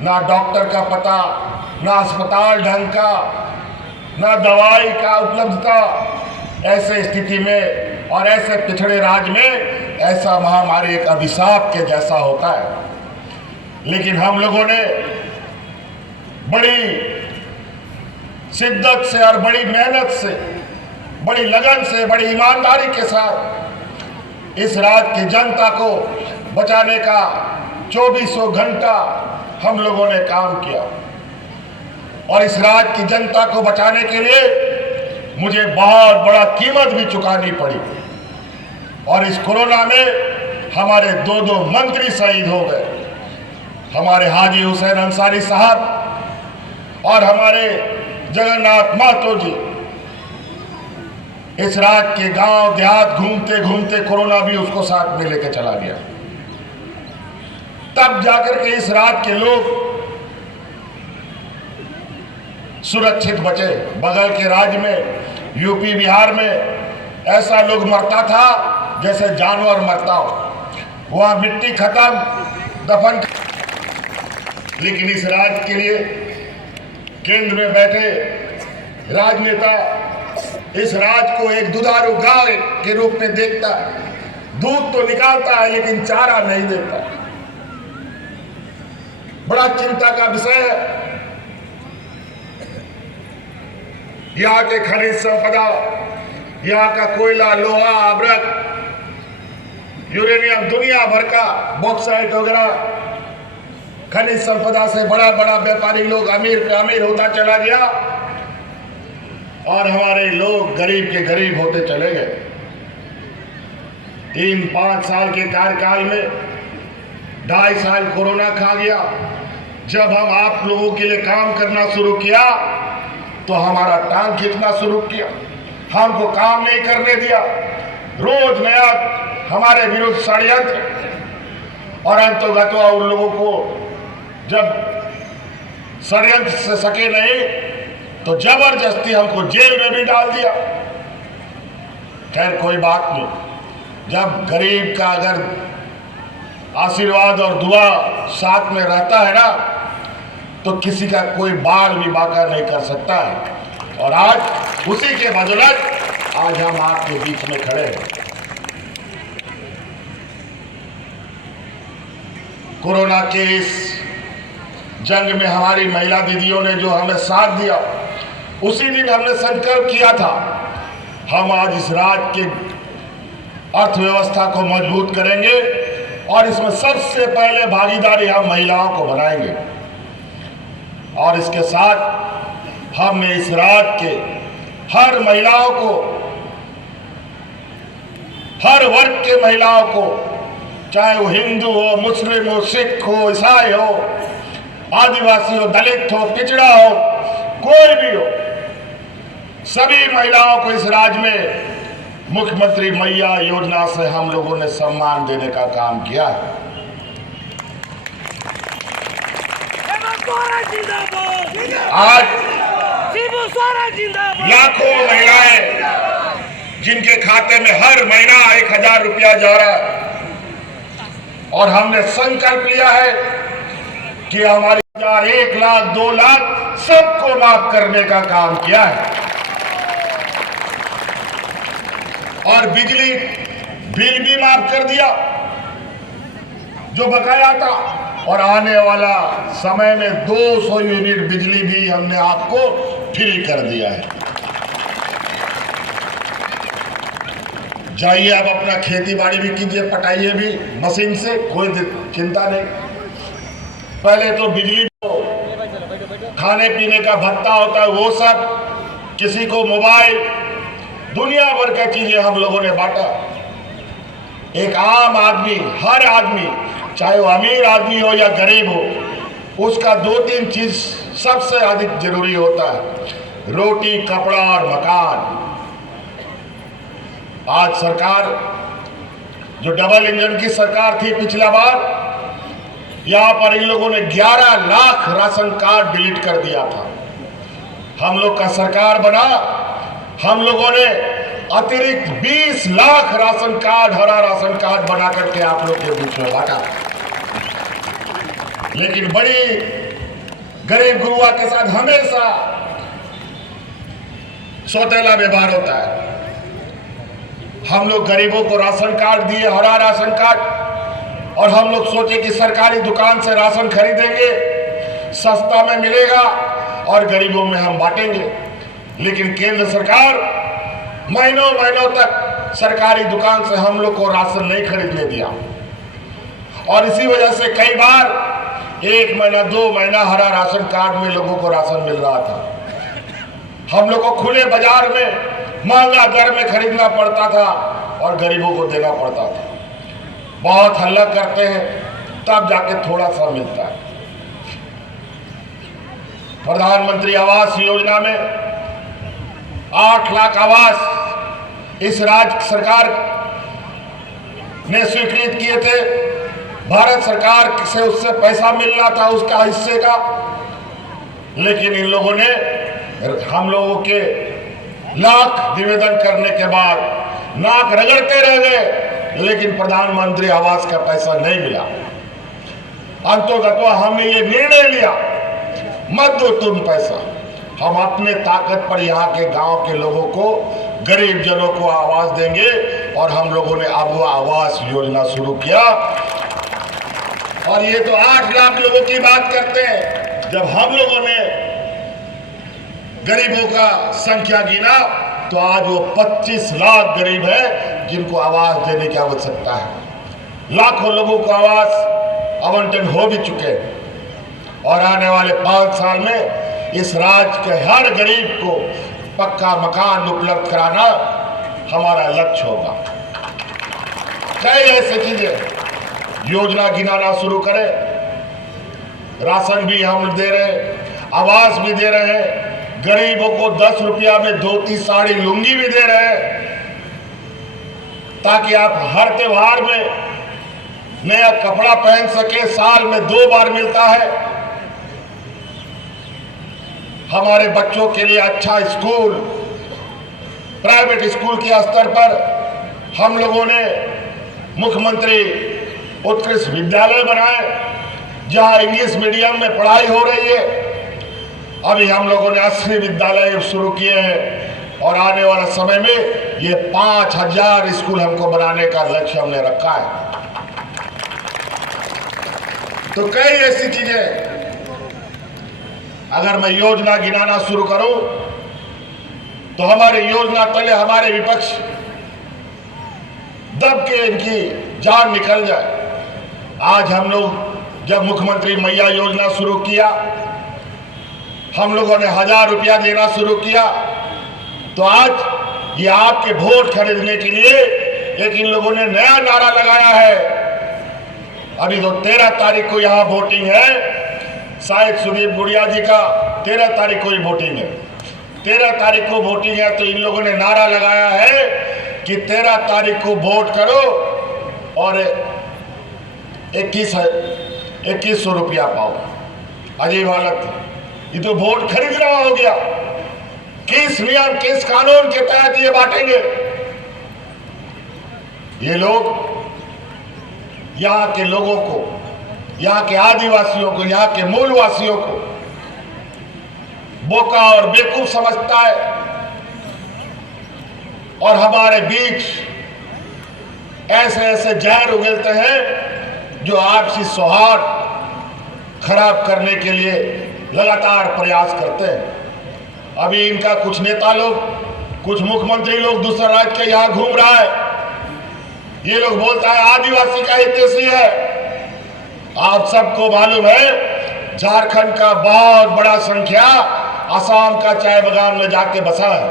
ना डॉक्टर का पता, ना अस्पताल ढंग का, ना दवाई का उपलब्धता। ऐसे स्थिति में और ऐसे पिछड़े राज्य में ऐसा महामारी एक अभिशाप के जैसा होता है। लेकिन हम लोगों ने बड़ी शिद्दत से और बड़ी मेहनत से, बड़ी लगन से, बड़ी ईमानदारी के साथ इस राज्य की जनता को बचाने का 2400 घंटा हम लोगों ने काम किया। और इस राज्य की जनता को बचाने के लिए मुझे बहुत बड़ा कीमत भी चुकानी पड़ी। और इस कोरोना में हमारे 2 मंत्री शहीद हो गए, हमारे हाजी हुसैन अंसारी साहब और हमारे जगन्नाथ महतो जी। इस राज्य के गांव देहात घूमते घूमते कोरोना भी उसको साथ में लेकर चला गया। तब जाकर के इस राज्य के लोग सुरक्षित बचे। बगल के राज्य में, यूपी बिहार में ऐसा लोग मरता था जैसे जानवर मरता हो, वहां मिट्टी खत्म, दफन। लेकिन इस राज्य के लिए केंद्र में बैठे राजनेता इस राज्य को एक दुधारू गाय के रूप में देखता है। दूध तो निकालता है लेकिन चारा नहीं देता। बड़ा चिंता का विषय है। यहाँ के खनिज संपदा, यहाँ का कोयला, लोहा, अभ्रक, यूरेनियम, दुनिया भर का बॉक्साइट वगैरह खनिज संपदा से बड़ा बड़ा व्यापारी लोग अमीर पे अमीर होता चला गया और हमारे लोग गरीब के गरीब होते चले गए। 3-5 साल के कार्यकाल में 2.5 साल कोरोना खा गया। जब हम आप लोगों के लिए काम करना शुरू किया तो हमारा टांग खींचना शुरू किया, हमको काम नहीं करने दिया, रोज नया हमारे विरुद्ध षड्यंत्र। और अंततः उन लोगों को जब षड्यंत्र से सके नहीं तो जबरदस्ती हमको जेल में भी डाल दिया। खैर कोई बात नहीं, जब गरीब का अगर आशीर्वाद और दुआ साथ में रहता है ना तो किसी का कोई बाल भी बांका नहीं कर सकता है। और आज उसी के बदौलत आज हम आपके बीच में खड़े हैं। कोरोना के इस जंग में हमारी महिला दीदियों ने जो हमें साथ दिया, उसी दिन हमने संकल्प किया था हम आज इस राज्य की अर्थव्यवस्था को मजबूत करेंगे और इसमें सबसे पहले भागीदारी हम महिलाओं को बनाएंगे। और इसके साथ हमने इस राज्य के हर महिलाओं को, हर वर्ग के महिलाओं को, चाहे वो हिंदू हो, मुस्लिम हो, सिख हो, ईसाई हो, आदिवासी हो, दलित हो, पिछड़ा हो, कोई भी हो, सभी महिलाओं को इस राज्य में मुख्यमंत्री मैया योजना से हम लोगों ने सम्मान देने का काम किया है। आज लाखों महिलाएं जिनके खाते में हर महीना 1000 रुपया जा रहा है और हमने संकल्प लिया है कि हमारे 1 लाख 2 लाख सबको माफ करने का काम किया है। और बिजली बिल भी माफ कर दिया जो बकाया था। और आने वाला समय में 200 यूनिट बिजली भी हमने आपको फ्री कर दिया है। जाइए अब अपना खेती बाड़ी भी कीजिए, पटाइए भी मशीन से, कोई चिंता नहीं। पहले तो बिजली खाने पीने का भत्ता होता है वो सब, किसी को मोबाइल, दुनिया भर की चीजें हम लोगों ने बांटा। एक आम आदमी, हर आदमी, चाहे वो अमीर आदमी हो या गरीब हो, उसका 2-3 चीज सबसे अधिक जरूरी होता है, रोटी, कपड़ा और मकान। आज सरकार जो डबल इंजन की सरकार थी पिछला बार, यहां पर इन लोगों ने 11 लाख राशन कार्ड डिलीट कर दिया था। हम लोग का सरकार बना, हम लोगों ने अतिरिक्त 20 लाख राशन कार्ड, हरा राशन कार्ड बना करके आप लोग के बीच में बांटा। लेकिन बड़ी गरीब गुरुआ के साथ हमेशा सौतेला व्यवहार होता है। हम लोग गरीबों को राशन कार्ड दिए, हरा राशन कार्ड, और हम लोग सोचे कि सरकारी दुकान से राशन खरीदेंगे, सस्ता में मिलेगा और गरीबों में हम बांटेंगे। लेकिन केंद्र सरकार महीनों महीनों तक सरकारी दुकान से हम लोग को राशन नहीं खरीदने दिया, और इसी वजह से कई बार 1 महीना 2 महीना हरा राशन कार्ड में लोगों को राशन मिल रहा था। हम लोग को खुले बाजार में महंगा दर में खरीदना पड़ता था और गरीबों को देना पड़ता था। बहुत हल्ला करते हैं, तब जाके थोड़ा सा मिलता है। प्रधानमंत्री आवास योजना में 8 लाख आवास इस राज्य सरकार ने स्वीकृत किए थे। भारत सरकार से उससे पैसा मिलना था, उसका हिस्से का, लेकिन इन लोगों ने हम लोगों के लाख निवेदन करने के बाद नाक रगड़ते रह गए, लेकिन प्रधानमंत्री आवास का पैसा नहीं मिला। अंततः हमने ये निर्णय लिया, मत दो तुम पैसा, हम अपने ताकत पर यहाँ के गांव के लोगों को, गरीब जनों को आवास देंगे। और हम लोगों ने अब आवास योजना शुरू किया। और ये तो 8 लाख लोगों की बात करते हैं। जब हम लोगों ने गरीबों का संख्या गिना तो आज वो 25 लाख गरीब है जिनको आवास देने की आवश्यकता है। लाखों लोगों को आवास आवंटन हो भी चुके हैं, और आने वाले 5 साल में इस राज्य के हर गरीब को पक्का मकान उपलब्ध कराना हमारा लक्ष्य होगा। कई ऐसी चीजें योजना गिनाना शुरू करें, राशन भी हम दे रहे हैं, आवास भी दे रहे हैं, गरीबों को 10 रुपया में धोती साड़ी लुंगी भी दे रहे हैं, ताकि आप हर त्योहार में नया कपड़ा पहन सके। साल में 2 बार मिलता है। हमारे बच्चों के लिए अच्छा स्कूल, प्राइवेट स्कूल के स्तर पर हम लोगों ने मुख्यमंत्री उत्कृष्ट विद्यालय बनाए, जहां इंग्लिश मीडियम में पढ़ाई हो रही है। अभी हम लोगों ने 80 विद्यालय शुरू किए हैं, और आने वाला समय में ये 5000 स्कूल हमको बनाने का लक्ष्य हमने रखा है। तो कई ऐसी चीजें, अगर मैं योजना गिनाना शुरू करूं तो हमारी योजना तले हमारे विपक्ष दब के इनकी जान निकल जाए। आज हम लोग जब मुख्यमंत्री मैया योजना शुरू किया, हम लोगों ने 1000 रुपया देना शुरू किया, तो आज ये आपके वोट खरीदने के लिए एक इन लोगों ने नया नारा लगाया है। अभी तो 13 तारीख को यहाँ वोटिंग है, शायद सुदीप गुड़िया जी का 13 तारीख को ही वोटिंग है। 13 तारीख को वोटिंग है, तो इन लोगों ने नारा लगाया है कि 13 तारीख को वोट करो और 2100 रुपया पाओ। अजीब हालत, ये तो वोट खरीदना हो गया। किस नियम, किस कानून के तहत ये बांटेंगे? ये लोग यहाँ के लोगों को, यहाँ के आदिवासियों को, यहाँ के मूलवासियों को बोका और बेवकूफ समझता है, और हमारे बीच ऐसे ऐसे जहर उगलते हैं जो आपसी सौहार्द खराब करने के लिए लगातार प्रयास करते हैं। अभी इनका कुछ नेता लोग, कुछ मुख्यमंत्री लोग दूसरा राज्य के यहाँ घूम रहा है। ये लोग बोलता है आदिवासी का हितैषी है। आप सबको मालूम है झारखंड का बहुत बड़ा संख्या असम का चाय बागान में जाके बसा है,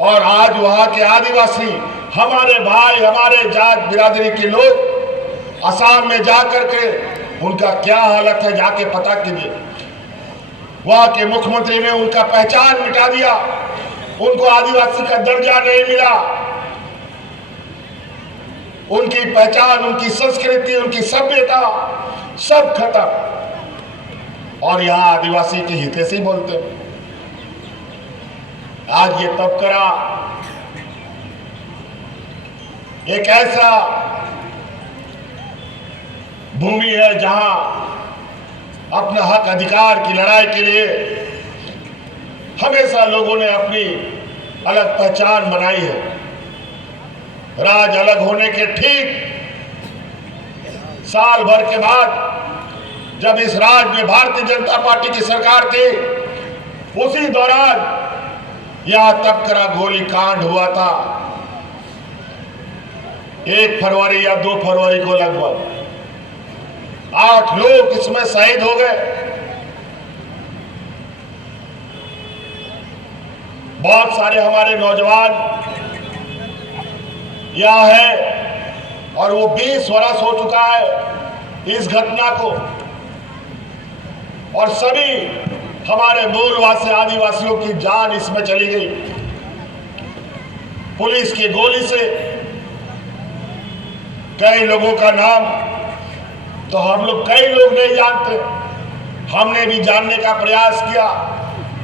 और आज वहां के आदिवासी, हमारे भाई, हमारे जात बिरादरी के लोग असम में जाकर के उनका क्या हालत है जाके पता कीजिए। वहां के मुख्यमंत्री ने उनका पहचान मिटा दिया, उनको आदिवासी का दर्जा नहीं मिला। उनकी पहचान, उनकी संस्कृति, उनकी सभ्यता सब खत्म, और यहां आदिवासी के हितैषी बोलते। आज ये तबकरा एक ऐसा भूमि है जहां अपने हक अधिकार की लड़ाई के लिए हमेशा लोगों ने अपनी अलग पहचान बनाई है। राज अलग होने के ठीक साल भर के बाद जब इस राज्य में भारतीय जनता पार्टी की सरकार थी, उसी दौरान यहां तबकरा गोली कांड हुआ था। 1 फरवरी या 2 फरवरी को लगभग 8 लोग इसमें शहीद हो गए। बहुत सारे हमारे नौजवान यहां है और वो 20 वर्ष हो चुका है इस घटना को, और सभी हमारे मूलवासी आदिवासियों की जान इसमें चली गई। पुलिस की गोली से कई लोगों का नाम तो हम लोग कई लोग नहीं जानते। हमने भी जानने का प्रयास किया,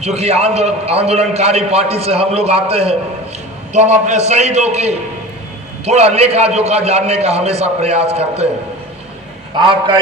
क्योंकि आंदोलनकारी पार्टी से हम लोग आते हैं, तो हम अपने शहीदों की थोड़ा लेखा जोखा जानने का हमेशा प्रयास करते हैं। आपका